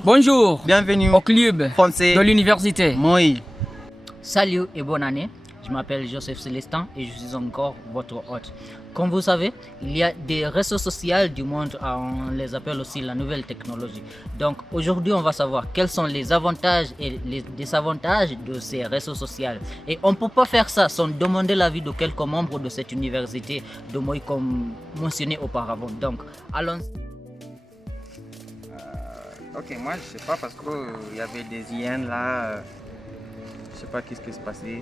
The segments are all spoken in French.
Bonjour, bienvenue au club français de l'université. Moi. Salut et bonne année. Je m'appelle Joseph Célestin et je suis encore votre hôte. Comme vous savez, il y a des réseaux sociaux du monde, on les appelle aussi la nouvelle technologie. Donc aujourd'hui, on va savoir quels sont les avantages et les désavantages de ces réseaux sociaux. Et on ne peut pas faire ça sans demander l'avis de quelques membres de cette université de moi comme mentionné auparavant. Donc allons. Ok, moi je sais pas parce qu'il y avait des hyènes là. Je sais pas qu'est-ce qui se passait.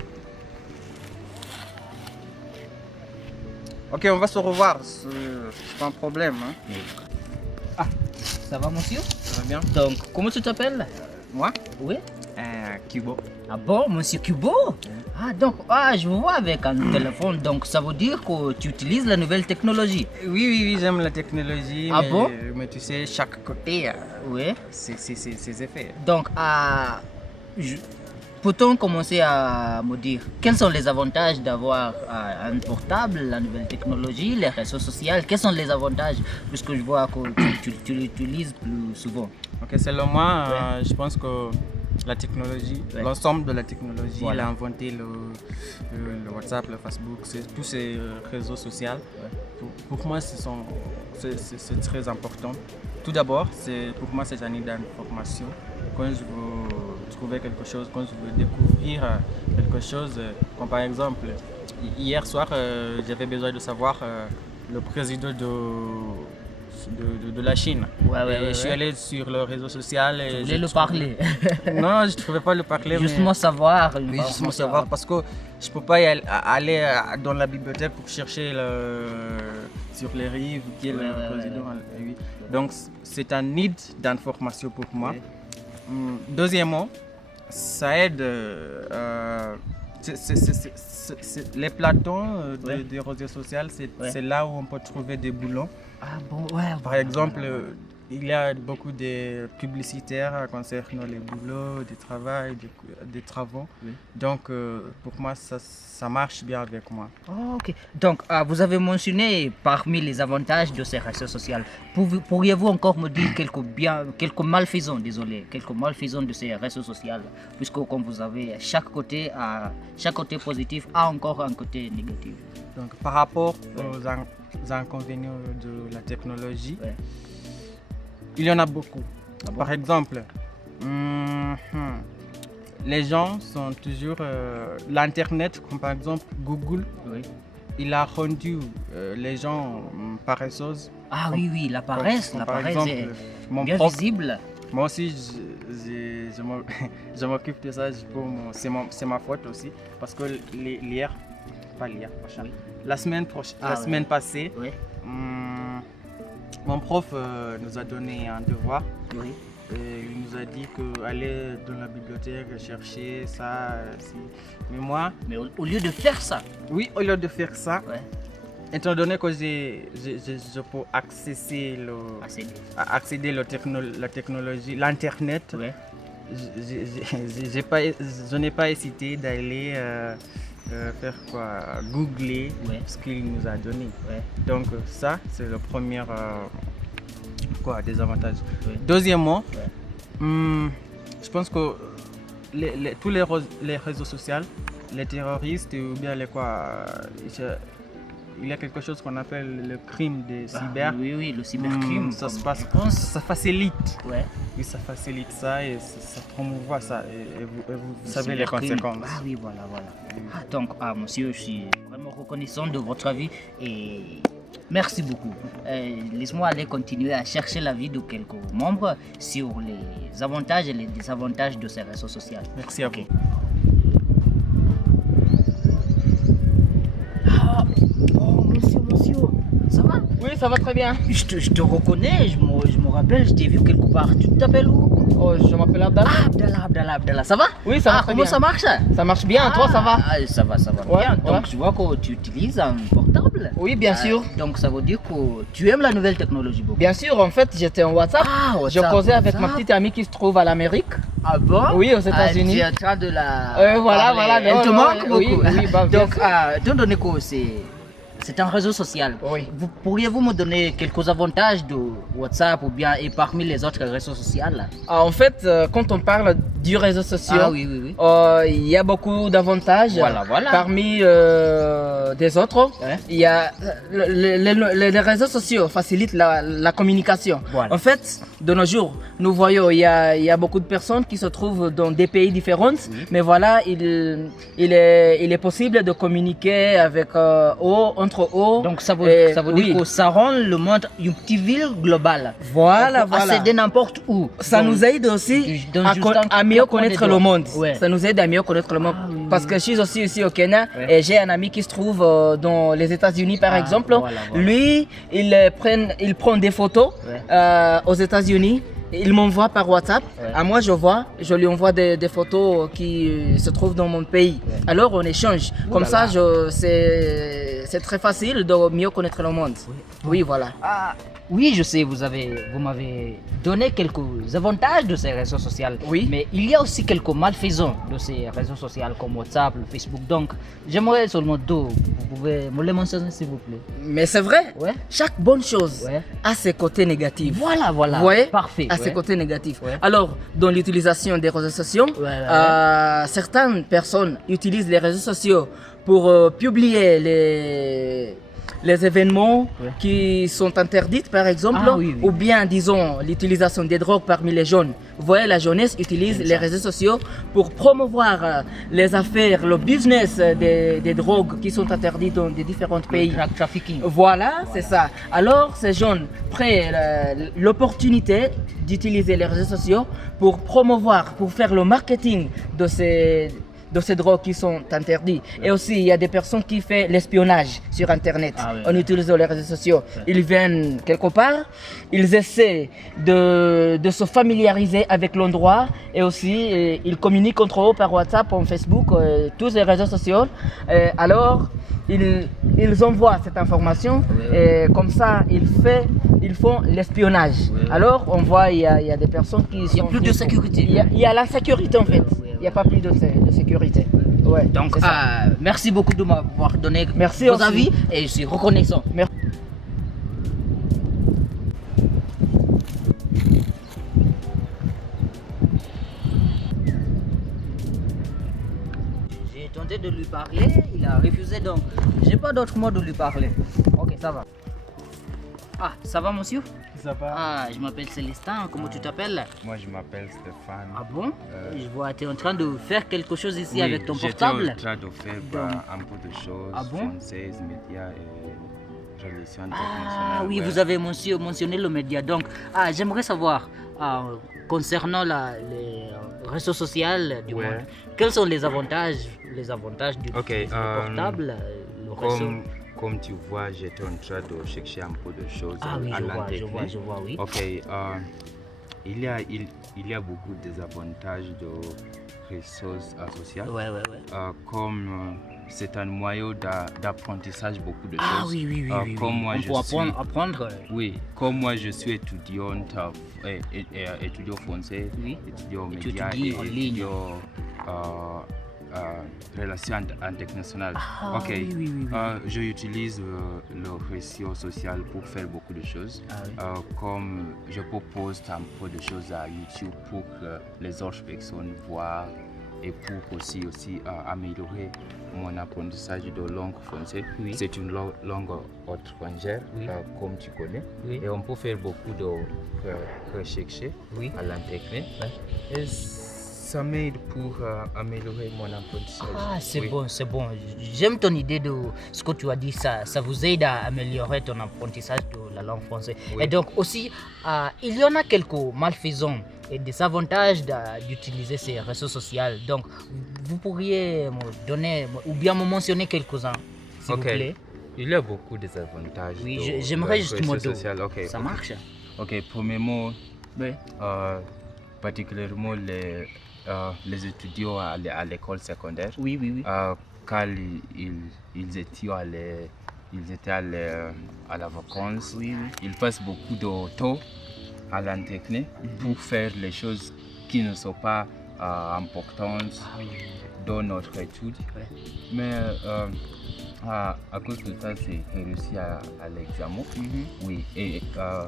Ok, on va se revoir, c'est pas un problème. Hein. Ah, ça va monsieur? Ça va bien? Donc, comment tu t'appelles? Moi? Oui? Kubo. Ah bon, monsieur Kubo? Ah donc, je vous vois avec un téléphone, donc ça veut dire que tu utilises la nouvelle technologie? Oui, j'aime la technologie. Ah mais, bon? Mais tu sais, chaque côté, Oui. ses effets. Donc, peut-on commencer à me dire quels sont les avantages d'avoir un portable, la nouvelle technologie, les réseaux sociaux? Quels sont les avantages puisque je vois que tu l'utilises plus souvent? Ok, selon moi, je pense que la technologie, l'ensemble de la technologie, Voilà. il a inventé le WhatsApp, le Facebook, tous ces réseaux sociaux. Pour moi, c'est très important. Tout d'abord, pour moi, c'est un nid d'information. Quand je veux trouver quelque chose, quand je veux découvrir quelque chose, comme par exemple, hier soir, j'avais besoin de savoir le président de la Chine. Je suis allé sur le réseau social. Et je voulais le parler. Non, je ne trouvais pas le parler. Justement savoir. Oui, justement savoir parce que je ne peux pas aller dans la bibliothèque pour chercher sur les rives qui est le président. Oui. Donc c'est un nid d'information pour moi. Deuxièmement, ça aide. Les plateaux des réseaux sociaux, c'est là où on peut trouver des boulons. Ah bon, Par exemple, il y a beaucoup de publicitaires concernant les boulots, des travaux. Oui. Donc, pour moi, ça marche bien avec moi. Oh, ok. Donc, vous avez mentionné parmi les avantages de ces réseaux sociaux. Pourriez-vous encore me dire quelques malfaisants, quelques malfaisants de ces réseaux sociaux? Puisque, comme vous avez, chaque côté positif a encore un côté négatif. Donc, par rapport aux inconvénients de la technologie, il y en a beaucoup. Ah bon? Par exemple, les gens sont toujours... L'Internet, comme par exemple Google, il a rendu les gens paresseux. Ah oui, la paresse est bien visible. Moi aussi, je m'occupe de ça. C'est ma faute aussi. Parce que la semaine passée, mon prof nous a donné un devoir. Oui. Et il nous a dit qu'aller dans la bibliothèque chercher ça. Mais au lieu de faire ça. Oui, au lieu de faire ça. Étant donné que je peux accéder la technologie, l'Internet, je n'ai pas hésité d'aller faire googler ce qu'il nous a donné. Donc ça, c'est le premier désavantage. Deuxièmement, je pense que tous les réseaux sociaux, les terroristes ou bien il y a quelque chose qu'on appelle le crime des cyber. Oui, le cybercrime. Ça se passe, ça facilite. Oui, ça facilite ça et ça promouvoit ça. Et vous savez les conséquences. Ah oui, voilà. Donc, monsieur, je suis vraiment reconnaissant de votre avis et merci beaucoup. Laisse-moi aller continuer à chercher l'avis de quelques membres sur les avantages et les désavantages de ces réseaux sociaux. Merci à vous. Monsieur, ça va? Oui, ça va très bien. Je te reconnais, je me rappelle, je t'ai vu quelque part. Tu t'appelles où? Oh, je m'appelle Abdallah. Abdallah, ça va? Oui, ça va très comment bien. ça marche? Ça marche bien, toi ça va? Ça va bien. Donc je vois que tu utilises un portable. Oui, bien sûr. Donc ça veut dire que tu aimes la nouvelle technologie beaucoup. Bien sûr, en fait, j'étais en WhatsApp. Je causais avec ma petite amie qui se trouve à l'Amérique. Ah bon? Oui, aux États-Unis. Tu es en train de la... Voilà. Elle te manque beaucoup. Oui, Donc, étant donné que c'est c'est un réseau social. Oui. Pourriez-vous me donner quelques avantages de WhatsApp ou bien et parmi les autres réseaux sociaux là? En fait, quand on parle du réseau social, Ah oui, oui, oui. il y a beaucoup d'avantages. Voilà, voilà. Parmi des autres, Ouais. il y a les réseaux sociaux facilitent la communication. Voilà. En fait, de nos jours, nous voyons il y a beaucoup de personnes qui se trouvent dans des pays différents, mais voilà, il est possible de communiquer avec entre eux. Donc ça veut oui. dire que ça rend le monde une petite ville globale. Voilà, On peut voilà. accéder n'importe où. Ça Donc, nous aide aussi dans à, juste un à mieux claquement connaître des le doigts. monde. Ouais. Ça nous aide à mieux connaître le monde. Ah, oui, Parce oui. que je suis aussi ici au Kenya Ouais. et j'ai un ami qui se trouve dans les États-Unis par Ah, exemple. voilà, voilà. Lui, il prend des photos Ouais. aux États-Unis. Il m'envoie par WhatsApp. Ouais. À moi, je lui envoie des photos qui se trouvent dans mon pays. Ouais. Alors, on échange. Comme là ça, c'est très facile de mieux connaître le monde. Oui, voilà. Ah, oui, je sais, vous m'avez donné quelques avantages de ces réseaux sociaux. Oui. Mais il y a aussi quelques malfaisants de ces réseaux sociaux comme WhatsApp, le Facebook. Donc, j'aimerais seulement deux. Vous pouvez me les mentionner s'il vous plaît. Mais c'est vrai. Ouais. Chaque bonne chose Ouais. a ses côtés négatifs. Voilà, voilà. Vous voyez? Parfait. À ses ouais. côtés négatifs. Ouais. Alors, dans l'utilisation des réseaux sociaux, certaines personnes utilisent les réseaux sociaux pour publier les événements Ouais. qui sont interdits, par exemple, Ah, oui, oui. ou bien, disons, l'utilisation des drogues parmi les jeunes. Vous voyez, la jeunesse utilise C'est les ça. réseaux sociaux pour promouvoir les affaires, le business des drogues qui sont interdites dans des différents pays. Trafficking. Voilà, c'est ça. Alors, ces jeunes prennent l'opportunité d'utiliser les réseaux sociaux pour promouvoir, pour faire le marketing de ces drogues qui sont interdites. Et aussi, il y a des personnes qui font l'espionnage sur Internet Ah oui, en utilisant les réseaux sociaux. Ils viennent quelque part, ils essaient de se familiariser avec l'endroit et aussi ils communiquent entre eux par WhatsApp, par Facebook, tous les réseaux sociaux. Alors, ils envoient cette information et comme ça, ils font l'espionnage. Alors, on voit, il y a des personnes qui Il y a plus de sécurité. Il y a la sécurité en fait. Il n'y a pas plus de sécurité. Ouais, Donc, c'est ça. merci beaucoup de m'avoir donné Merci vos aussi. avis et je suis reconnaissant. Merci. J'ai tenté de lui parler, il a refusé donc j'ai pas d'autre mot de lui parler. Ok, ça va. Ah, ça va monsieur? Ça va? Ah, je m'appelle Célestin, comment tu t'appelles? Moi, je m'appelle Stéphane. Ah bon? Je vois, tu es en train de faire quelque chose ici Oui, avec ton j'étais portable. en train de faire un peu de choses Ah bon? françaises, médias et relations Ah internationales. oui, ouais. vous avez mentionné le média. Donc, j'aimerais savoir, concernant les réseaux sociaux du Ouais. monde, quels sont les avantages du Ok, portable, le réseau? Comme tu vois, j'étais en train de chercher un peu de choses Ah oui, à je vois, l'intérieur. je vois, oui. Ok, il y a beaucoup de désavantages de réseaux sociaux. Ouais, ouais, ouais. Comme c'est un moyen d'apprentissage beaucoup de Ah choses. oui, oui, oui, oui, Comme oui. moi, On je peut suis... apprendre. Oui, comme moi je suis étudiante, étudiant français, Oui. étudiant Et tu médias étudies et en ligne. étudiant relations internationales. Ah, Ok, oui, oui, oui, oui. j'utilise le réseau social pour faire beaucoup de choses. Ah oui. Comme je peux poster un peu de choses à YouTube pour que les autres personnes voient et pour aussi améliorer mon apprentissage de langue française. Oui. C'est une langue étrangère, Oui. comme tu connais. Oui. Et on peut faire beaucoup de recherches Oui. à l'intérieur. Ouais. Et ça m'aide pour améliorer mon apprentissage. Ah, c'est Oui. bon, c'est bon. J'aime ton idée de ce que tu as dit, ça vous aide à améliorer ton apprentissage de la langue française. Oui. Et donc aussi, il y en a quelques malfaisants et des avantages d'utiliser ces réseaux sociaux. Donc, vous pourriez me donner ou bien me mentionner quelques-uns, s'il vous Ok. plaît. Il y a beaucoup de avantages. Oui, j'aimerais juste me réseaux donner. sociaux. Ok. Ça marche? Ok, premièrement, Oui. particulièrement les étudiants à l'école secondaire, Oui, oui, oui. quand ils étaient à la vacance, Oui, oui. ils passent beaucoup de temps à l'intérieur pour faire les choses qui ne sont pas importantes Ah oui. dans notre étude. Ouais. Mais À cause de ça, c'est réussi à l'examen. Oui, et pas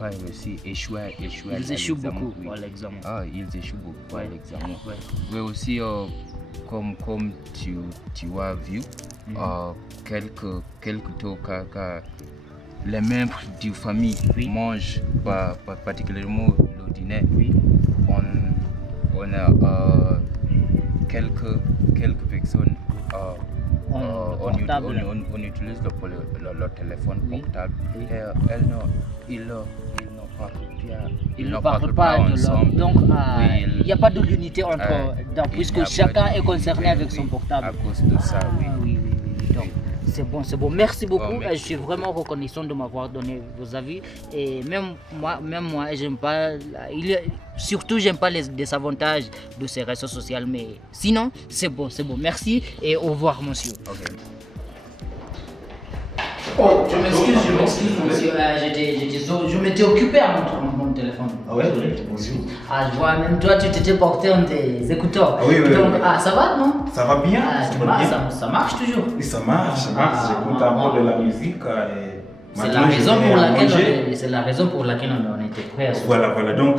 réussi, échouer Ils échouent beaucoup oui. à l'examen. Ils échouent beaucoup à l'examen. Ouais. Mais aussi, comme tu as vu, quelques temps que les membres de la famille mangent particulièrement le dîner, on a quelques personnes. On utilise le téléphone portable et ils ne parlent pas ensemble. Donc, il n'y a pas de l'unité entre puisque chacun est concerné avec son portable. À cause de ça, oui. Donc, c'est bon. Merci beaucoup. Merci. Je suis vraiment reconnaissant de m'avoir donné vos avis. Et même moi, j'aime pas. Surtout, j'aime pas les désavantages de ces réseaux sociaux. Mais sinon, c'est bon. Merci et au revoir, monsieur. Okay. Oh, je m'excuse, monsieur. Je m'étais occupé à mon téléphone. Ah ouais, bonjour. Je vois, même toi, tu t'étais porté en tes écouteurs. Oui. Donc, ça va, non? Ça va bien, Ça marche toujours. Oui, ça marche. J'écoute un peu de la musique. C'est la raison pour laquelle on était prêts à se Voilà. Donc,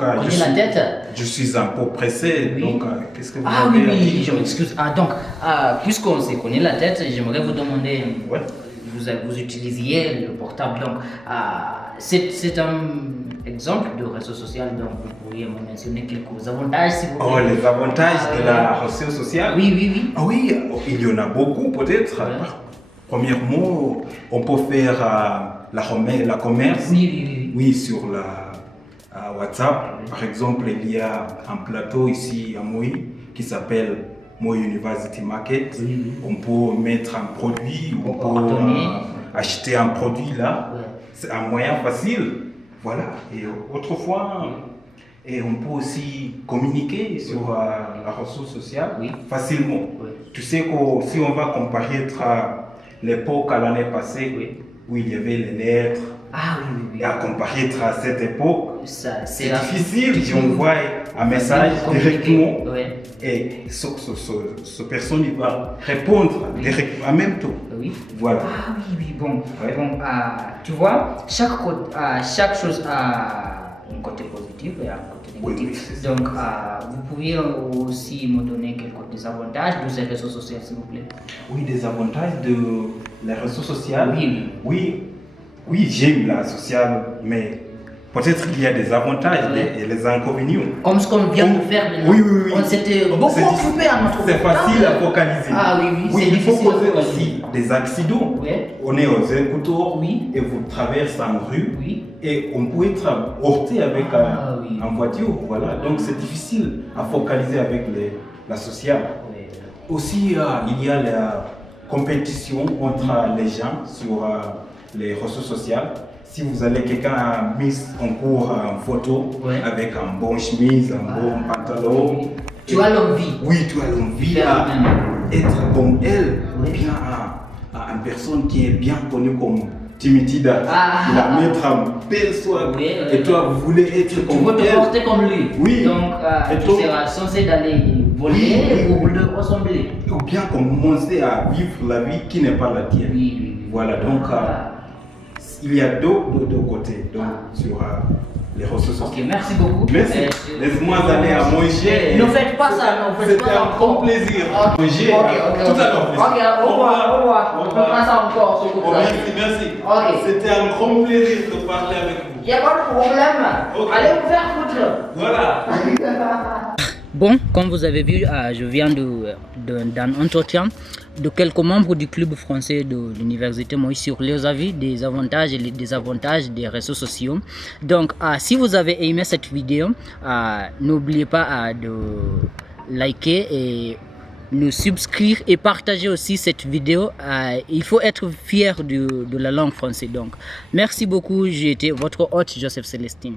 je suis un peu pressé. Oui. Donc, qu'est-ce que vous avez à oui, dire? je m'excuse. Donc, puisqu'on s'est connu la tête, j'aimerais vous demander. Ouais. Vous utilisiez le portable. Donc, c'est un exemple de réseau social. Donc, vous pourriez me mentionner quelques avantages, si vous Oh, voulez. les avantages de la réseau sociale? Oui. Ah oui, il y en a beaucoup peut-être. Ouais. Premièrement, on peut faire la commerce. Oui. Sur la WhatsApp. Par exemple, il y a un plateau ici à Moi qui s'appelle Moi University Market. On peut mettre un produit, on peut acheter un produit là. Ouais. C'est un moyen facile. Voilà. Et autrefois, on peut aussi communiquer sur la ressource sociale facilement. Oui. Tu sais que si on va comparer l'époque à l'année passée, où il y avait les lettres, Oui. et à comparer à cette époque, C'est difficile. J'envoie un message directement Ouais. et ce personne il va répondre directement en même temps. Oui. Voilà. Oui. Bon, Ouais. tu vois, chaque chose a un côté positif et un côté négatif. Oui, c'est ça. Donc, vous pourriez aussi me donner quelques désavantages de ces réseaux sociaux, s'il vous plaît. Oui, des avantages de les réseaux sociaux. Oui, j'aime la sociale, mais peut-être qu'il y a des avantages et les inconvénients. Comme ce qu'on vient de faire maintenant. Oui. On s'était beaucoup occupé à notre C'est facile à focaliser. Oui, c'est il faut difficile à poser focaliser. aussi des accidents. Ouais. On est aux écouteurs Oui. et vous traversez en rue Oui. et on peut être heurté avec Oui. en voiture. Voilà. Donc c'est difficile à focaliser avec la sociale. Aussi, il y a la compétition entre les gens sur les réseaux sociaux. Si vous allez, quelqu'un a mis en cours en photo avec un bon chemise, un bon pantalon. Tu as l'envie. Oui, tu as l'envie à être comme elle, ou bien à une personne qui est bien connue comme Timitida. Il va mettre un bel swag. Et toi, vous voulez être comme elle. Tu veux te porter comme lui. Oui. Donc, tu seras censé d'aller voler ou de ressembler. Ou bien commencer à vivre la vie qui n'est pas la tienne. Oui. Voilà, donc il y a deux côtés sur les réseaux sociaux. Ok, merci beaucoup. Merci. Laisse-moi aller à manger. Ne faites pas ça, C'était un grand plaisir. Manger tout à l'heure. Au revoir. On fera ça encore, s'il vous plaît. Merci. C'était un grand plaisir de parler avec vous. Il n'y a pas de problème. Allez vous faire foutre. Voilà. Bon, comme vous avez vu, je viens d'un entretien de quelques membres du club français de l'université Moïse sur les avis des avantages et les désavantages des réseaux sociaux. Donc, si vous avez aimé cette vidéo, n'oubliez pas de liker et nous subscrire et partager aussi cette vidéo. Il faut être fier de la langue française. Donc, merci beaucoup. J'ai été votre hôte, Joseph Célestine.